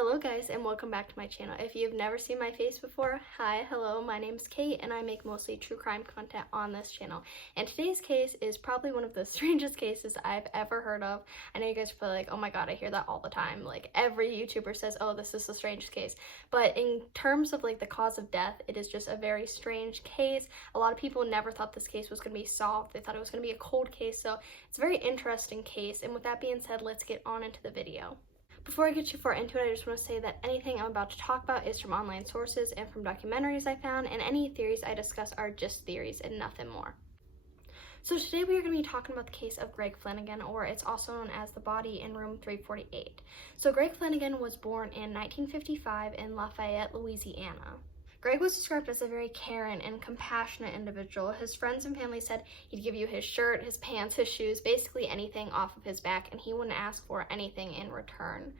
Hello guys, and welcome back to my channel. If you've never seen my face before, hi, hello, my name's Kate and I make mostly true crime content on this channel. And today's case is probably one of the strangest cases I've ever heard of. I know you guys are probably like, oh my god, I hear that all the time. Like every YouTuber says, oh, this is the strangest case. But in terms of like the cause of death, it is just a very strange case. A lot of people never thought this case was going to be solved. They thought it was going to be a cold case. So it's a very interesting case. And with that being said, let's get on into the video. Before I get too far into it, I just want to say that anything I'm about to talk about is from online sources and from documentaries I found, and any theories I discuss are just theories and nothing more. So today we are going to be talking about the case of Greg Fleniken, or it's also known as the body in room 348. So Greg Fleniken was born in 1955 in Lafayette, Louisiana. Greg was described as a very caring and compassionate individual. His friends and family said he'd give you his shirt, his pants, his shoes, basically anything off of his back, and he wouldn't ask for anything in return.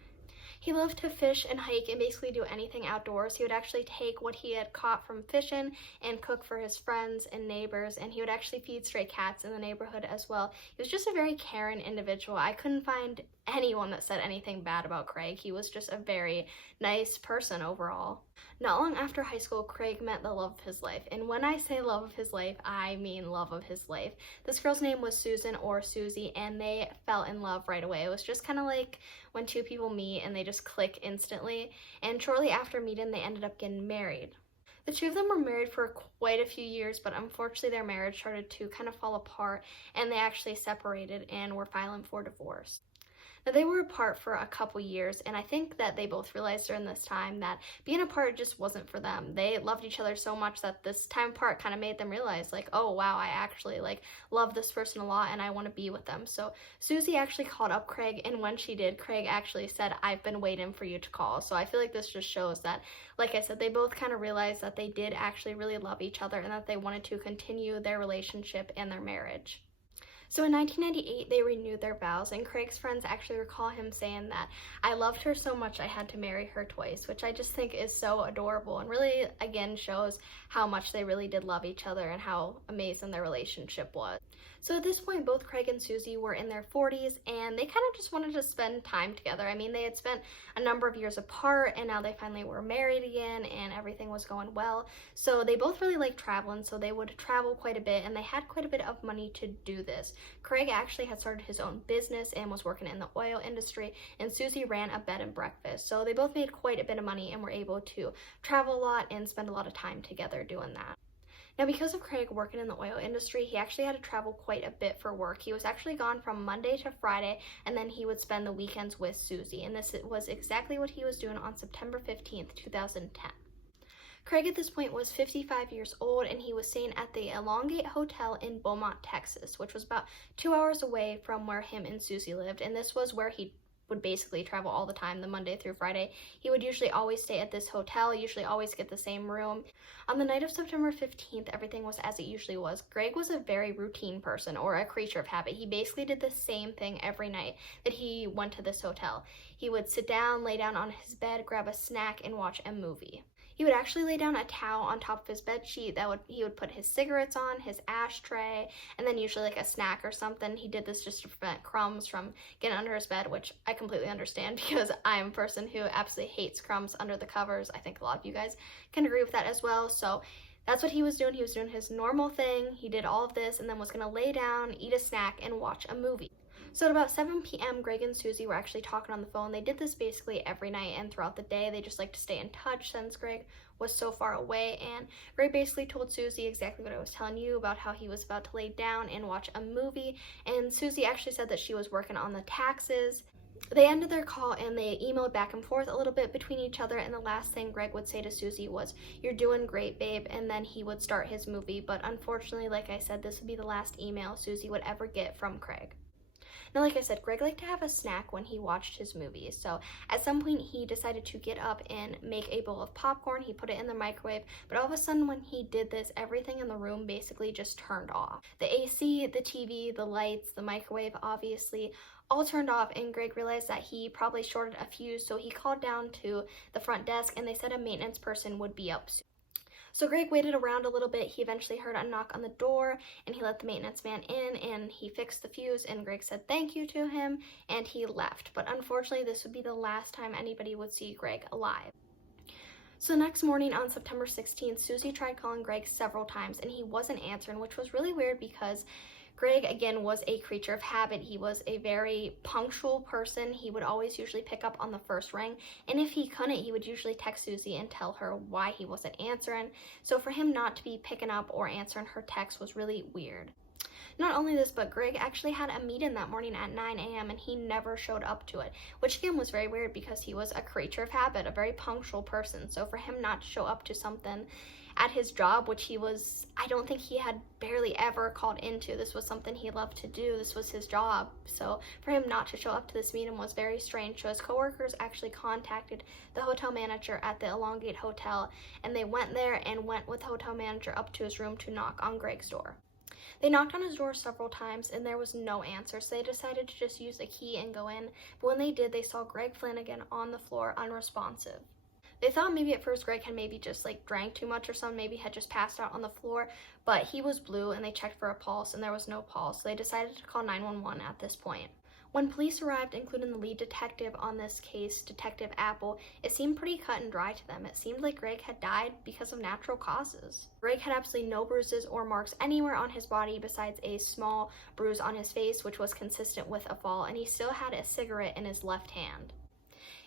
He loved to fish and hike and basically do anything outdoors. He would actually take what he had caught from fishing and cook for his friends and neighbors, and he would actually feed stray cats in the neighborhood as well. He was just a very caring individual. I couldn't find anyone that said anything bad about Craig. He was just a very nice person overall. Not long after high school, Craig met the love of his life. And when I say love of his life, I mean love of his life. This girl's name was Susan, or Susie, and they fell in love right away. It was just kind of like when two people meet and they just click instantly. And shortly after meeting, they ended up getting married. The two of them were married for quite a few years, but unfortunately their marriage started to kind of fall apart, and they actually separated and were filing for divorce. Now, they were apart for a couple years, and I think that they both realized during this time that being apart just wasn't for them. They loved each other so much that this time apart kind of made them realize, like, oh wow, I actually love this person a lot and I want to be with them. So Susie actually called up Craig, and when she did, Craig actually said, I've been waiting for you to call. So I feel like this just shows that, like I said, they both kind of realized that they did actually really love each other and that they wanted to continue their relationship and their marriage. So in 1998, they renewed their vows, and Craig's friends actually recall him saying that, I loved her so much I had to marry her twice, which I just think is so adorable and really, again, shows how much they really did love each other and how amazing their relationship was. So at this point, both Craig and Susie were in their 40s, and they kind of just wanted to spend time together. I mean, they had spent a number of years apart, and now they finally were married again, and everything was going well. So they both really liked traveling, so they would travel quite a bit, and they had quite a bit of money to do this. Craig actually had started his own business and was working in the oil industry, and Susie ran a bed and breakfast. So they both made quite a bit of money and were able to travel a lot and spend a lot of time together doing that. Now, because of Craig working in the oil industry, he actually had to travel quite a bit for work. He was actually gone from Monday to Friday, and then he would spend the weekends with Susie, and this was exactly what he was doing on September 15th, 2010. Craig at this point was 55 years old, and he was staying at the Elongate Hotel in Beaumont, Texas, which was about 2 hours away from where him and Susie lived, and this was where he would basically travel all the time, the Monday through Friday. He would usually always stay at this hotel, usually always get the same room. On the night of September 15th, everything was as it usually was. Greg was a very routine person, or a creature of habit. He basically did the same thing every night that he went to this hotel. He would sit down, lay down on his bed, grab a snack, and watch a movie. He would actually lay down a towel on top of his bed sheet he would put his cigarettes on, his ashtray, and then usually like a snack or something. He did this just to prevent crumbs from getting under his bed, which I completely understand because I'm a person who absolutely hates crumbs under the covers. I think a lot of you guys can agree with that as well. So that's what he was doing. He was doing his normal thing. He did all of this and then was gonna lay down, eat a snack, and watch a movie. So at about 7 p.m., Greg and Susie were actually talking on the phone. They did this basically every night and throughout the day. They just like to stay in touch since Greg was so far away. And Greg basically told Susie exactly what I was telling you about how he was about to lay down and watch a movie. And Susie actually said that she was working on the taxes. They ended their call and they emailed back and forth a little bit between each other, and the last thing Greg would say to Susie was, "You're doing great, babe," and then he would start his movie. But unfortunately, like I said, this would be the last email Susie would ever get from Craig. Now, like I said, Greg liked to have a snack when he watched his movies, so at some point he decided to get up and make a bowl of popcorn. He put it in the microwave, but all of a sudden when he did this, everything in the room basically just turned off. The AC, the TV, the lights, the microwave, obviously, all turned off, and Greg realized that he probably shorted a fuse, so he called down to the front desk and they said a maintenance person would be up soon. So Greg waited around a little bit. He eventually heard a knock on the door, and he let the maintenance man in, and he fixed the fuse, and Greg said thank you to him, and he left. But unfortunately, this would be the last time anybody would see Greg alive. So the next morning on September 16th, Susie tried calling Greg several times, and he wasn't answering, which was really weird because Greg, again, was a creature of habit. He was a very punctual person. He would always usually pick up on the first ring, and if he couldn't, he would usually text Susie and tell her why he wasn't answering. So for him not to be picking up or answering her text was really weird. Not only this, but Greg actually had a meeting that morning at 9 a.m. and he never showed up to it, which again was very weird because he was a creature of habit, a very punctual person. So for him not to show up to something at his job, which I don't think he had barely ever called into. This was something he loved to do. This was his job. So for him not to show up to this meeting was very strange. So his coworkers actually contacted the hotel manager at the Elongate Hotel, and they went there and went with the hotel manager up to his room to knock on Greg's door. They knocked on his door several times and there was no answer, so they decided to just use a key and go in. But when they did, they saw Greg Fleniken on the floor, unresponsive. They thought maybe at first Greg had maybe just drank too much or something, maybe had just passed out on the floor, but he was blue and they checked for a pulse and there was no pulse, so they decided to call 911 at this point. When police arrived, including the lead detective on this case, Detective Apple, it seemed pretty cut and dry to them. It seemed like Greg had died because of natural causes. Greg had absolutely no bruises or marks anywhere on his body besides a small bruise on his face, which was consistent with a fall, and he still had a cigarette in his left hand.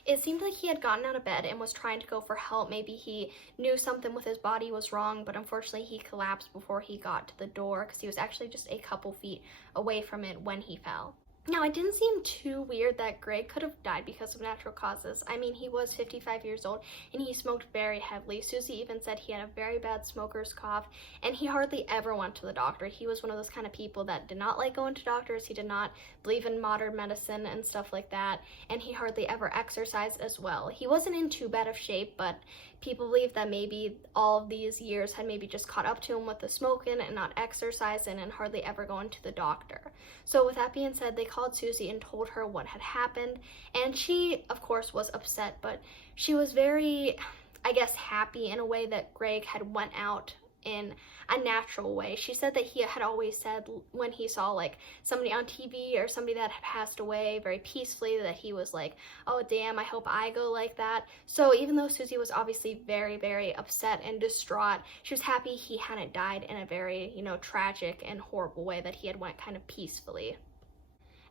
It seemed like he had gotten out of bed and was trying to go for help. Maybe he knew something with his body was wrong, but unfortunately he collapsed before he got to the door because he was actually just a couple feet away from it when he fell. Now, it didn't seem too weird that Greg could have died because of natural causes. I mean, he was 55 years old and he smoked very heavily. Susie even said he had a very bad smoker's cough and he hardly ever went to the doctor. He was one of those kind of people that did not like going to doctors. He did not believe in modern medicine and stuff like that, and he hardly ever exercised as well. He wasn't in too bad of shape, but people believe that maybe all of these years had maybe just caught up to him with the smoking and not exercising and hardly ever going to the doctor. So with that being said, they called Susie and told her what had happened, and she, of course, was upset, but she was very, I guess, happy in a way that Greg had went out in a natural way. She said that he had always said when he saw somebody on TV or somebody that had passed away very peacefully that he was like, oh damn, I hope I go like that. So even though Susie was obviously very, very upset and distraught, she was happy he hadn't died in a very, tragic and horrible way, that he had went kind of peacefully.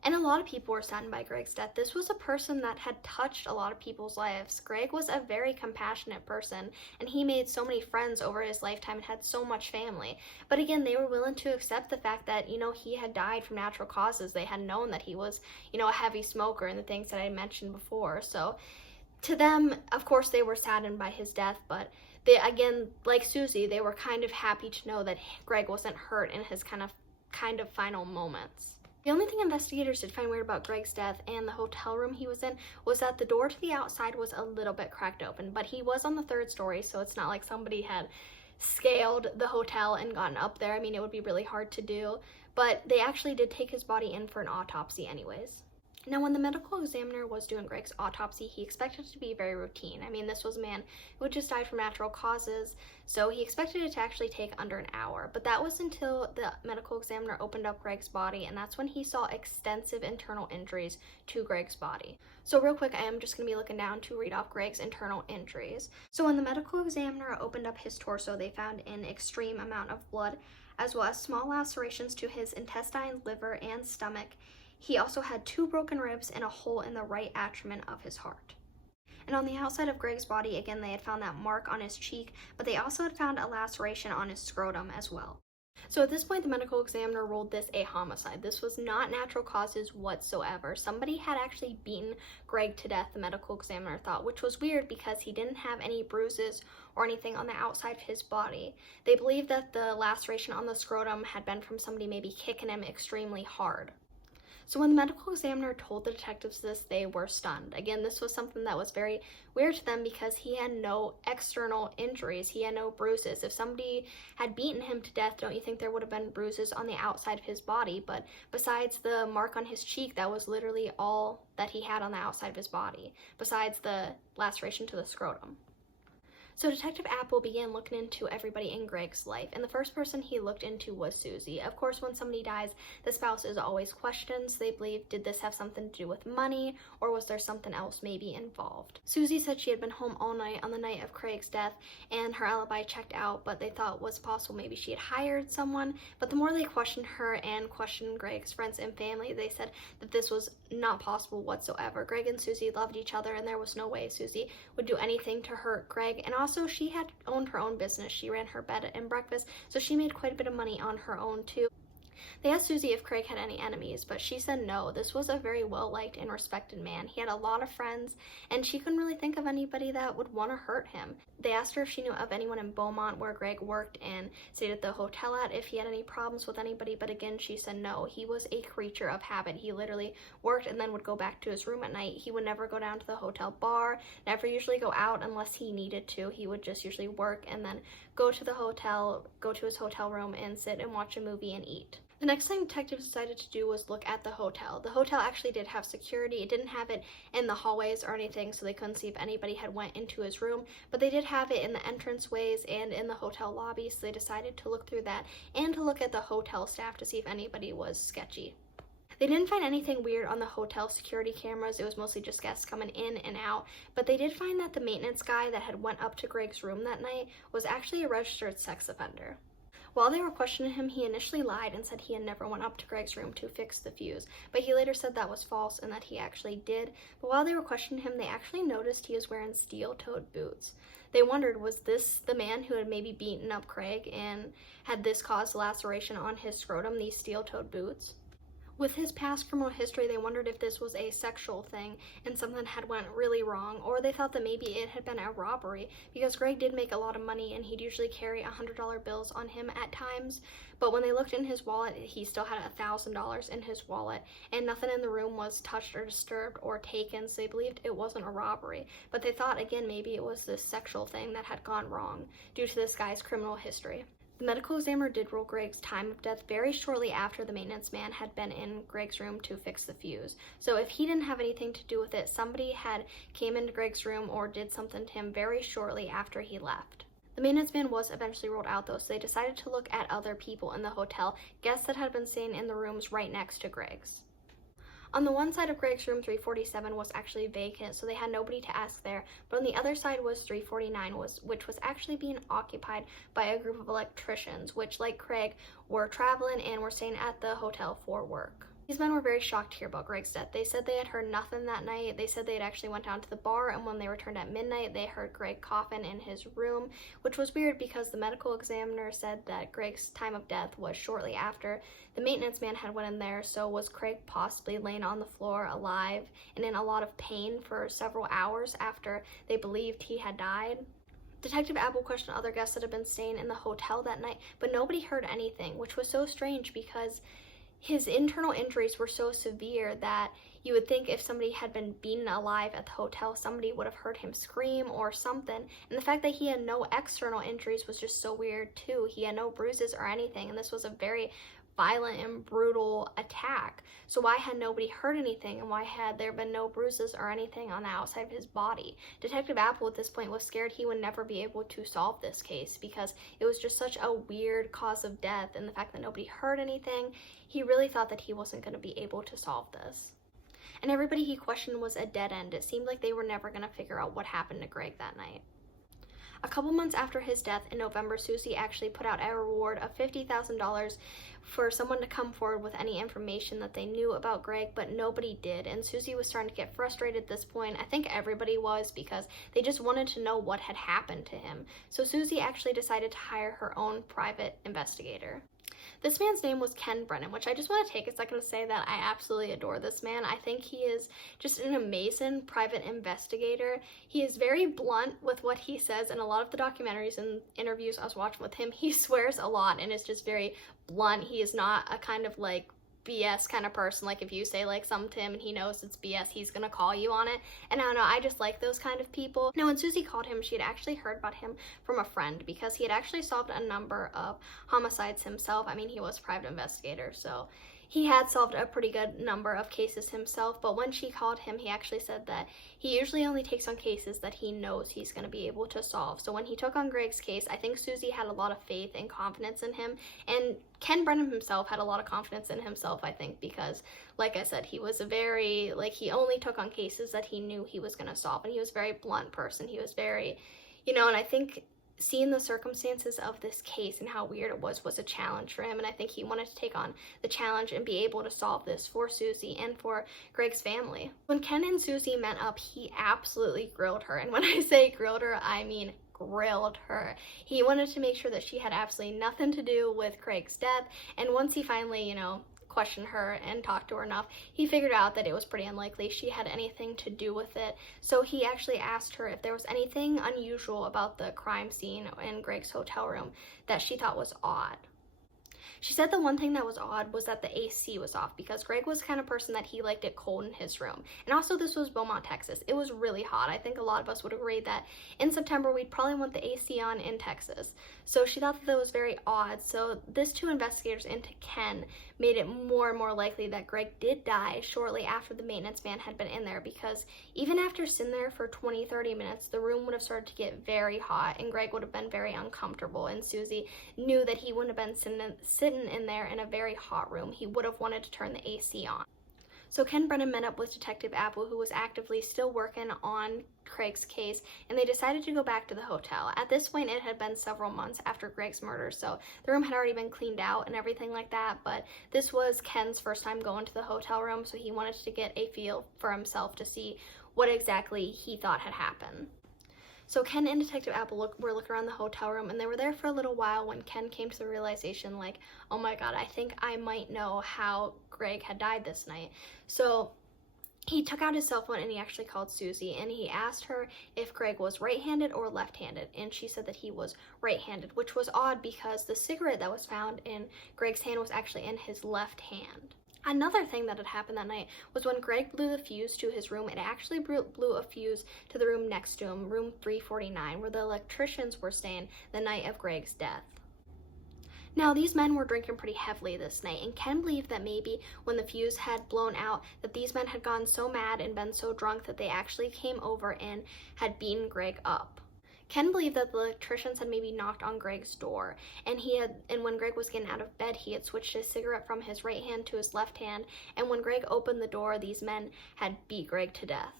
And a lot of people were saddened by Greg's death. This was a person that had touched a lot of people's lives. Greg was a very compassionate person, and he made so many friends over his lifetime and had so much family. But again, they were willing to accept the fact that, he had died from natural causes. They had known that he was, a heavy smoker and the things that I mentioned before. So to them, of course, they were saddened by his death, but they, again, like Susie, they were kind of happy to know that Greg wasn't hurt in his kind of final moments. The only thing investigators did find weird about Greg's death and the hotel room he was in was that the door to the outside was a little bit cracked open, but he was on the 3rd story, so it's not like somebody had scaled the hotel and gotten up there. I mean, it would be really hard to do, but they actually did take his body in for an autopsy anyways. Now, when the medical examiner was doing Greg's autopsy, he expected it to be very routine. I mean, this was a man who had just died from natural causes, so he expected it to actually take under an hour. But that was until the medical examiner opened up Greg's body, and that's when he saw extensive internal injuries to Greg's body. So real quick, I am just going to be looking down to read off Greg's internal injuries. So when the medical examiner opened up his torso, they found an extreme amount of blood, as well as small lacerations to his intestine, liver, and stomach. He also had 2 broken ribs and a hole in the right atrium of his heart. And on the outside of Greg's body, again, they had found that mark on his cheek, but they also had found a laceration on his scrotum as well. So at this point, the medical examiner ruled this a homicide. This was not natural causes whatsoever. Somebody had actually beaten Greg to death, the medical examiner thought, which was weird because he didn't have any bruises or anything on the outside of his body. They believed that the laceration on the scrotum had been from somebody maybe kicking him extremely hard. So when the medical examiner told the detectives this, they were stunned. Again, this was something that was very weird to them because he had no external injuries. He had no bruises. If somebody had beaten him to death, don't you think there would have been bruises on the outside of his body? But besides the mark on his cheek, that was literally all that he had on the outside of his body, besides the laceration to the scrotum. So Detective Apple began looking into everybody in Greg's life, and the first person he looked into was Susie. Of course, when somebody dies, the spouse is always questioned, so they believe, did this have something to do with money, or was there something else maybe involved? Susie said she had been home all night on the night of Craig's death, and her alibi checked out, but they thought it was possible maybe she had hired someone. But the more they questioned her and questioned Greg's friends and family, they said that this was not possible whatsoever. Greg and Susie loved each other, and there was no way Susie would do anything to hurt Greg. And also, she had owned her own business. She ran her bed and breakfast, so she made quite a bit of money on her own too. They asked Susie if Craig had any enemies, but she said no. This was a very well-liked and respected man. He had a lot of friends, and she couldn't really think of anybody that would want to hurt him. They asked her if she knew of anyone in Beaumont where Greg worked and stayed at the hotel at, if he had any problems with anybody, but again, she said no. He was a creature of habit. He literally worked and then would go back to his room at night. He would never go down to the hotel bar, never usually go out unless he needed to. He would just usually work and then go to the hotel, go to his hotel room and sit and watch a movie and eat. The next thing detectives decided to do was look at the hotel. The hotel actually did have security. It didn't have it in the hallways or anything, so they couldn't see if anybody had went into his room, but they did have it in the entranceways and in the hotel lobby, so they decided to look through that and to look at the hotel staff to see if anybody was sketchy. They didn't find anything weird on the hotel security cameras. It was mostly just guests coming in and out, but they did find that the maintenance guy that had went up to Greg's room that night was actually a registered sex offender. While they were questioning him, he initially lied and said he had never went up to Greg's room to fix the fuse, but he later said that was false and that he actually did. But while they were questioning him, they actually noticed he was wearing steel-toed boots. They wondered, was this the man who had maybe beaten up Craig, and had this caused a laceration on his scrotum, these steel-toed boots? With his past criminal history, they wondered if this was a sexual thing and something had went really wrong, or they thought that maybe it had been a robbery, because Greg did make a lot of money and he'd usually carry $100 bills on him at times. But when they looked in his wallet, he still had $1,000 in his wallet, and nothing in the room was touched or disturbed or taken, so they believed it wasn't a robbery. But they thought, again, maybe it was this sexual thing that had gone wrong due to this guy's criminal history. The medical examiner did rule Greg's time of death very shortly after the maintenance man had been in Greg's room to fix the fuse. So if he didn't have anything to do with it, somebody had came into Greg's room or did something to him very shortly after he left. The maintenance man was eventually ruled out though, so they decided to look at other people in the hotel, guests that had been staying in the rooms right next to Greg's. On the one side of Greg's room, 347 was actually vacant, so they had nobody to ask there, but on the other side was 349, which was actually being occupied by a group of electricians, which, like Craig, were traveling and were staying at the hotel for work. These men were very shocked to hear about Greg's death. They said they had heard nothing that night. They said they had actually went down to the bar, and when they returned at midnight, they heard Greg coughing in his room, which was weird because the medical examiner said that Greg's time of death was shortly after the maintenance man had went in there. So was Craig possibly laying on the floor alive and in a lot of pain for several hours after they believed he had died? Detective Apple questioned other guests that had been staying in the hotel that night, but nobody heard anything, which was so strange because his internal injuries were so severe that you would think if somebody had been beaten alive at the hotel, somebody would have heard him scream or something. And the fact that he had no external injuries was just so weird too. He had no bruises or anything, and this was a very violent and brutal attack. So why had nobody heard anything, and why had there been no bruises or anything on the outside of his body? Detective Apple at this point was scared he would never be able to solve this case because it was just such a weird cause of death, and the fact that nobody heard anything, he really thought that he wasn't going to be able to solve this. And everybody he questioned was a dead end. It seemed like they were never going to figure out what happened to Greg that night. A couple months after his death in November, Susie actually put out a reward of $50,000 for someone to come forward with any information that they knew about Greg, but nobody did. And Susie was starting to get frustrated at this point. I think everybody was, because they just wanted to know what had happened to him. So Susie actually decided to hire her own private investigator. This man's name was Ken Brennan, which I just want to take a second to say that I absolutely adore this man. I think he is just an amazing private investigator. He is very blunt with what he says. In a lot of the documentaries and interviews I was watching with him, he swears a lot and is just very blunt. He is not a kind of like BS kind of person. Like if you say like something to him and he knows it's BS, he's gonna call you on it. And I don't know, I just like those kind of people. Now when Susie called him, she had actually heard about him from a friend because he had actually solved a number of homicides himself. I mean, he was a private investigator, so He had solved a pretty good number of cases himself, but when she called him, he actually said that he usually only takes on cases that he knows he's going to be able to solve. So when he took on Greg's case, I think Susie had a lot of faith and confidence in him, and Ken Brennan himself had a lot of confidence in himself, I think, because, like I said, he was a very, he only took on cases that he knew he was going to solve, and he was a very blunt person. He was very, and I think seeing the circumstances of this case and how weird it was a challenge for him, and I think he wanted to take on the challenge and be able to solve this for Susie and for Greg's family. When Ken and Susie met up, he absolutely grilled her, and when I say grilled her, I mean grilled her. He wanted to make sure that she had absolutely nothing to do with Craig's death, and once he finally, questioned her and talked to her enough, he figured out that it was pretty unlikely she had anything to do with it. So he actually asked her if there was anything unusual about the crime scene in Greg's hotel room that she thought was odd. She said the one thing that was odd was that the AC was off, because Greg was the kind of person that he liked it cold in his room. And also, this was Beaumont, Texas. It was really hot. I think a lot of us would agree that in September we'd probably want the AC on in Texas. So she thought that was very odd. So this two investigators into Ken made it more and more likely that Greg did die shortly after the maintenance man had been in there, because even after sitting there for 20-30 minutes, the room would have started to get very hot and Greg would have been very uncomfortable, and Susie knew that he wouldn't have been sitting in there in a very hot room. He would have wanted to turn the AC on. So Ken Brennan met up with Detective Apple, who was actively still working on Craig's case, and they decided to go back to the hotel. At this point, it had been several months after Greg's murder, so the room had already been cleaned out and everything like that, but this was Ken's first time going to the hotel room, so he wanted to get a feel for himself to see what exactly he thought had happened. So Ken and Detective Apple were looking around the hotel room, and they were there for a little while when Ken came to the realization, oh my god, I think I might know how Greg had died this night. So he took out his cell phone and he actually called Susie, and he asked her if Greg was right-handed or left-handed, and she said that he was right-handed, which was odd because the cigarette that was found in Greg's hand was actually in his left hand. Another thing that had happened that night was when Greg blew the fuse to his room, it actually blew a fuse to the room next to him, room 349, where the electricians were staying the night of Greg's death. Now, these men were drinking pretty heavily this night, and Ken believed that maybe when the fuse had blown out, that these men had gotten so mad and been so drunk that they actually came over and had beaten Greg up. Ken believed that the electricians had maybe knocked on Greg's door, and when Greg was getting out of bed, he had switched his cigarette from his right hand to his left hand, and when Greg opened the door, these men had beat Greg to death.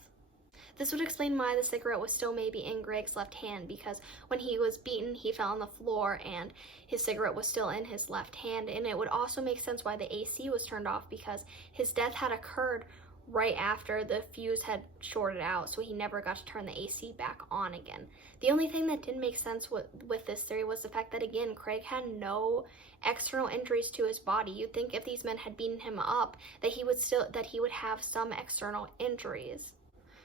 This would explain why the cigarette was still maybe in Greg's left hand, because when he was beaten, he fell on the floor and his cigarette was still in his left hand, and it would also make sense why the AC was turned off, because his death had occurred right after the fuse had shorted out, so he never got to turn the AC back on again. The only thing that didn't make sense with this theory was the fact that, again, Craig had no external injuries to his body. You'd think if these men had beaten him up that he would have some external injuries.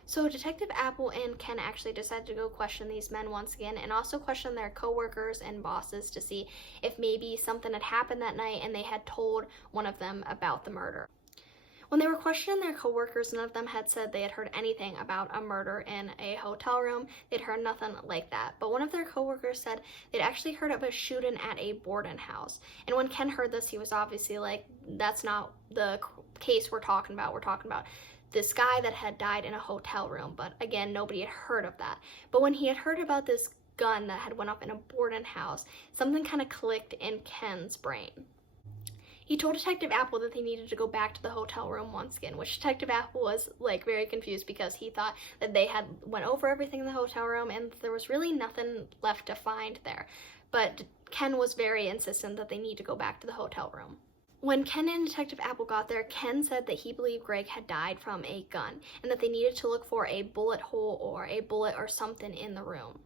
So Detective Apple and Ken actually decided to go question these men once again, and also question their coworkers and bosses to see if maybe something had happened that night and they had told one of them about the murder. When they were questioning their coworkers, none of them had said they had heard anything about a murder in a hotel room. They'd heard nothing like that. But one of their coworkers said they'd actually heard of a shooting at a boarding house. And when Ken heard this, he was obviously like, that's not the case we're talking about. We're talking about this guy that had died in a hotel room. But again, nobody had heard of that. But when he had heard about this gun that had went off in a boarding house, something kind of clicked in Ken's brain. He told Detective Apple that they needed to go back to the hotel room once again, which Detective Apple was very confused, because he thought that they had went over everything in the hotel room and there was really nothing left to find there. But Ken was very insistent that they need to go back to the hotel room. When Ken and Detective Apple got there, Ken said that he believed Greg had died from a gun and that they needed to look for a bullet hole or a bullet or something in the room.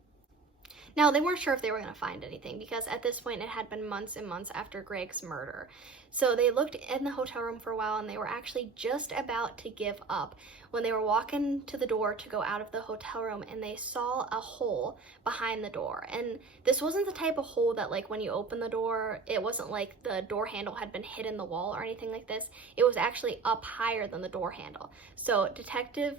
Now, they weren't sure if they were going to find anything, because at this point it had been months and months after Greg's murder. So they looked in the hotel room for a while, and they were actually just about to give up when they were walking to the door to go out of the hotel room, and they saw a hole behind the door. And this wasn't the type of hole that, when you open the door, it wasn't like the door handle had been hit in the wall or anything like this. It was actually up higher than the door handle. So Detective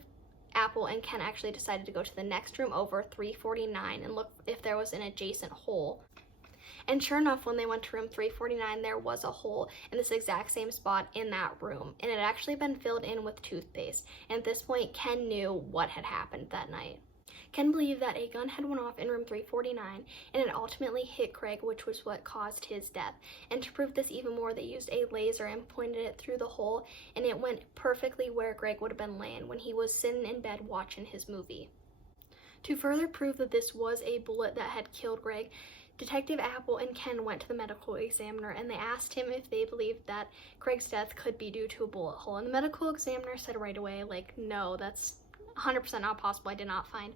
Apple and Ken actually decided to go to the next room over, 349, and look if there was an adjacent hole. And sure enough, when they went to room 349, there was a hole in this exact same spot in that room, and it had actually been filled in with toothpaste. And at this point, Ken knew what had happened that night. Ken believed that a gun had went off in room 349 and it ultimately hit Greg, which was what caused his death. And to prove this even more, they used a laser and pointed it through the hole, and it went perfectly where Greg would have been laying when he was sitting in bed watching his movie. To further prove that this was a bullet that had killed Greg, Detective Apple and Ken went to the medical examiner and they asked him if they believed that Craig's death could be due to a bullet hole. And the medical examiner said right away, like, no, that's 100% not possible. I did not find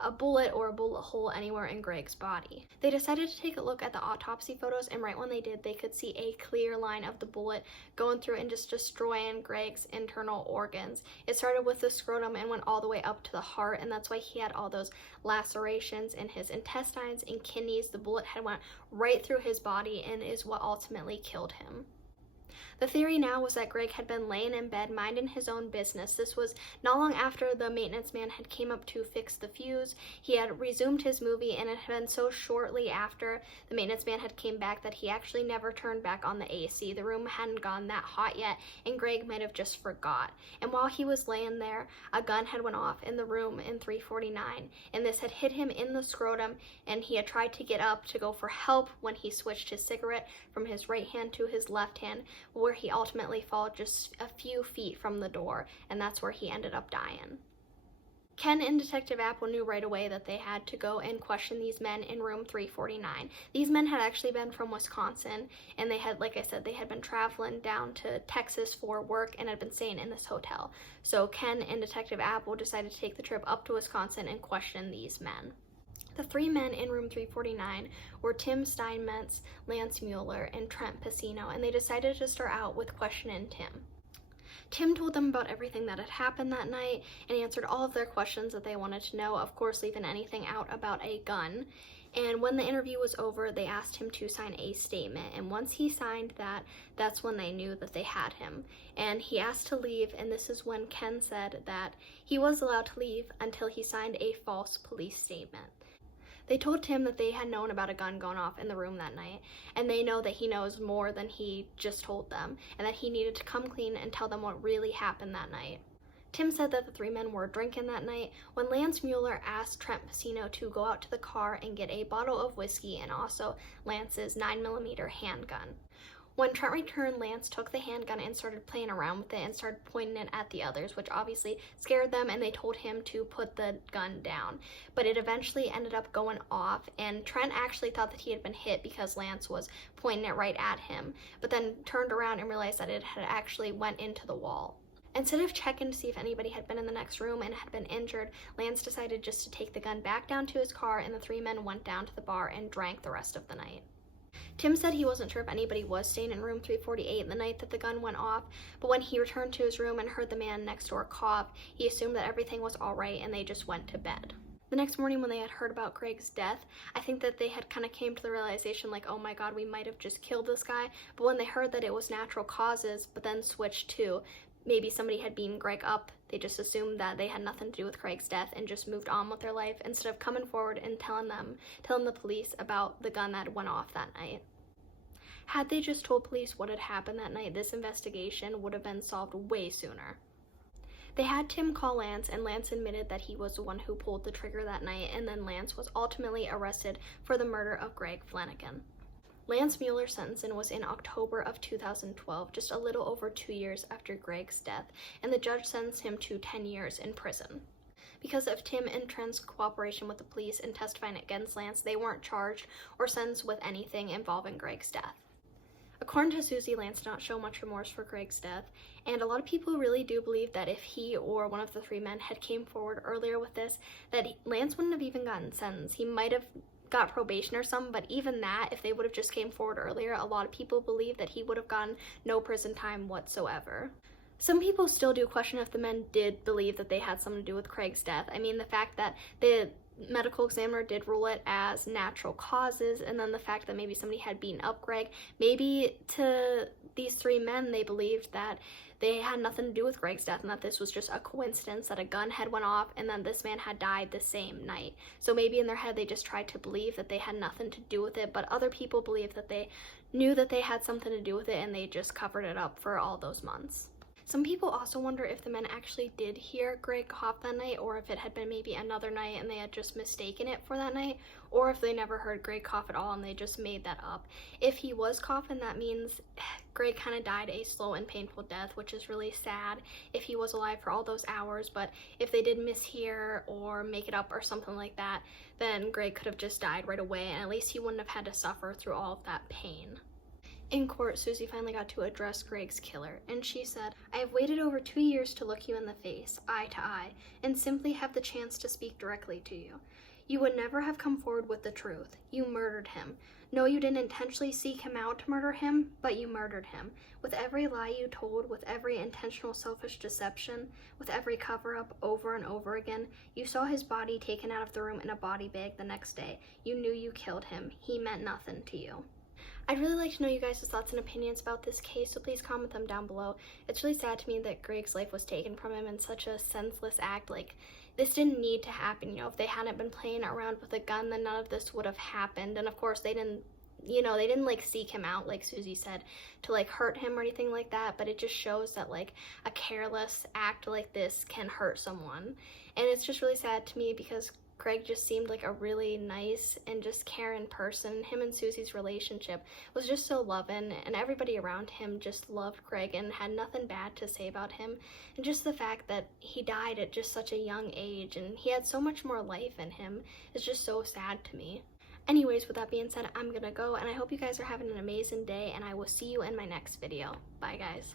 a bullet or a bullet hole anywhere in Greg's body. They decided to take a look at the autopsy photos, and right when they did, they could see a clear line of the bullet going through and just destroying Greg's internal organs. It started with the scrotum and went all the way up to the heart, and that's why he had all those lacerations in his intestines and kidneys. The bullet had went right through his body and is what ultimately killed him. The theory now was that Greg had been laying in bed minding his own business. This was not long after the maintenance man had came up to fix the fuse. He had resumed his movie, and it had been so shortly after the maintenance man had came back that he actually never turned back on the AC. The room hadn't gone that hot yet, and Greg might have just forgot. And while he was laying there, a gun had went off in the room in 349, and this had hit him in the scrotum, and he had tried to get up to go for help when he switched his cigarette from his right hand to his left hand, where he ultimately fell just a few feet from the door, and that's where he ended up dying. Ken and Detective Apple knew right away that they had to go and question these men in room 349. These men had actually been from Wisconsin, and they had, like I said, they had been traveling down to Texas for work and had been staying in this hotel. So Ken and Detective Apple decided to take the trip up to Wisconsin and question these men. The three men in room 349 were Tim Steinmetz, Lance Mueller, and Trent Pacino, and they decided to start out with questioning Tim. Tim told them about everything that had happened that night and answered all of their questions that they wanted to know, of course leaving anything out about a gun. And when the interview was over, they asked him to sign a statement, and once he signed that, that's when they knew that they had him. And he asked to leave, and this is when Ken said that he was allowed to leave until he signed a false police statement. They told Tim that they had known about a gun going off in the room that night, and they know that he knows more than he just told them, and that he needed to come clean and tell them what really happened that night. Tim said that the three men were drinking that night when Lance Mueller asked Trent Pacino to go out to the car and get a bottle of whiskey and also Lance's 9mm handgun. When Trent returned, Lance took the handgun and started playing around with it and started pointing it at the others, which obviously scared them, and they told him to put the gun down. But it eventually ended up going off, and Trent actually thought that he had been hit because Lance was pointing it right at him, but then turned around and realized that it had actually went into the wall. Instead of checking to see if anybody had been in the next room and had been injured, Lance decided just to take the gun back down to his car, and the three men went down to the bar and drank the rest of the night. Tim said he wasn't sure if anybody was staying in room 348 the night that the gun went off, but when he returned to his room and heard the man next door cough, he assumed that everything was all right and they just went to bed. The next morning when they had heard about Greg's death, I think that they had kind of came to the realization like, oh my god, we might have just killed this guy, but when they heard that it was natural causes, but then switched to maybe somebody had beaten Greg up, they just assumed that they had nothing to do with Craig's death and just moved on with their life instead of coming forward and telling the police about the gun that went off that night. Had they just told police what had happened that night, this investigation would have been solved way sooner. They had Tim call Lance, and Lance admitted that he was the one who pulled the trigger that night, and then Lance was ultimately arrested for the murder of Greg Fleniken. Lance Mueller's sentencing was in October of 2012, just a little over 2 years after Greg's death, and the judge sentenced him to 10 years in prison. Because of Tim and Trent's cooperation with the police and testifying against Lance, they weren't charged or sentenced with anything involving Greg's death. According to Susie, Lance did not show much remorse for Greg's death, and a lot of people really do believe that if he or one of the three men had came forward earlier with this, that Lance wouldn't have even gotten sentenced. He might have got probation or something, but even that, if they would have just came forward earlier, a lot of people believe that he would have gotten no prison time whatsoever. Some people still do question if the men did believe that they had something to do with Craig's death. I mean, the fact that the medical examiner did rule it as natural causes, and then the fact that maybe somebody had beaten up Greg, maybe to these three men, they believed that they had nothing to do with Greg's death and that this was just a coincidence that a gun had went off and then this man had died the same night. So maybe in their head they just tried to believe that they had nothing to do with it, but other people believe that they knew that they had something to do with it and they just covered it up for all those months. Some people also wonder if the men actually did hear Greg cough that night, or if it had been maybe another night and they had just mistaken it for that night, or if they never heard Greg cough at all and they just made that up. If he was coughing, that means Greg kind of died a slow and painful death, which is really sad if he was alive for all those hours, but if they did mishear or make it up or something like that, then Greg could have just died right away, and at least he wouldn't have had to suffer through all of that pain. In court, Susie finally got to address Greg's killer, and she said, "I have waited over 2 years to look you in the face, eye to eye, and simply have the chance to speak directly to you. You would never have come forward with the truth. You murdered him. No, you didn't intentionally seek him out to murder him, but you murdered him. With every lie you told, with every intentional selfish deception, with every cover-up over and over again, you saw his body taken out of the room in a body bag the next day. You knew you killed him. He meant nothing to you." I'd really like to know you guys' thoughts and opinions about this case, so please comment them down below. It's really sad to me that Greg's life was taken from him in such a senseless act. Like, this didn't need to happen, you know. If they hadn't been playing around with a gun, then none of this would have happened. And of course, they didn't like seek him out, like Susie said, to like hurt him or anything like that, but it just shows that like a careless act like this can hurt someone. And it's just really sad to me because Greg just seemed like a really nice and just caring person. Him and Susie's relationship was just so loving, and everybody around him just loved Greg and had nothing bad to say about him. And just the fact that he died at just such a young age and he had so much more life in him is just so sad to me. Anyways, with that being said, I'm gonna go, and I hope you guys are having an amazing day, and I will see you in my next video. Bye, guys.